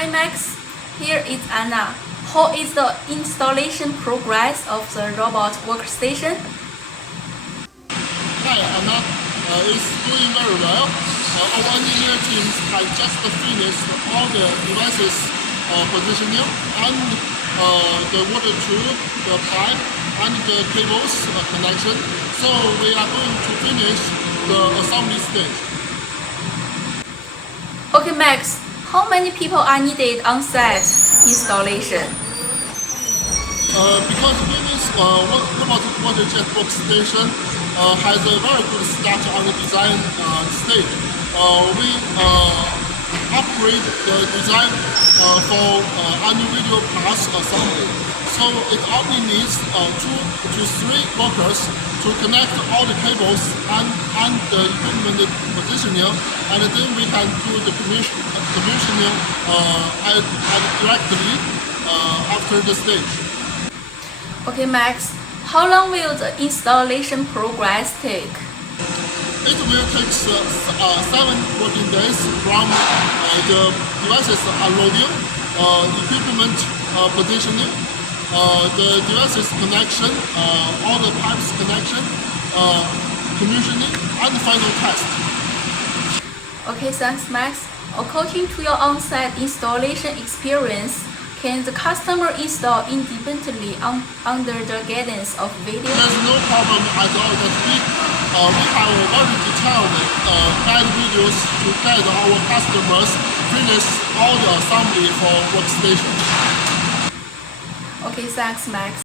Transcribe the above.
Hi Max, here is Anna. How is the installation progress of the robot workstation? Hi Anna, it's doing very well. Our engineer team has just finished all the devices positioning and the water tube, the pipe, and the cables connection. So we are going to finish the assembly stage. Okay Max, how many people are needed on site installation? Because winwin's robotic Waterjet workstation has a very good start on the design stage. We upgrade the design for individual parts assembly. So it only needs 2 to 3 workers to connect all the cables and the equipment positioning, and then we can do the commissioning directly after the stage. Okay Max, how long will the installation progress take? It will take 7 working days from the devices unloading, equipment positioning, the devices connection, all the pipes connection, commissioning, and final test. Okay, thanks Max. According to your on-site installation experience, can the customer install independently under the guidance of video? There's no problem at all that we have very detailed guide videos to guide our customers finish all the assembly for workstation. Okay, thanks Max.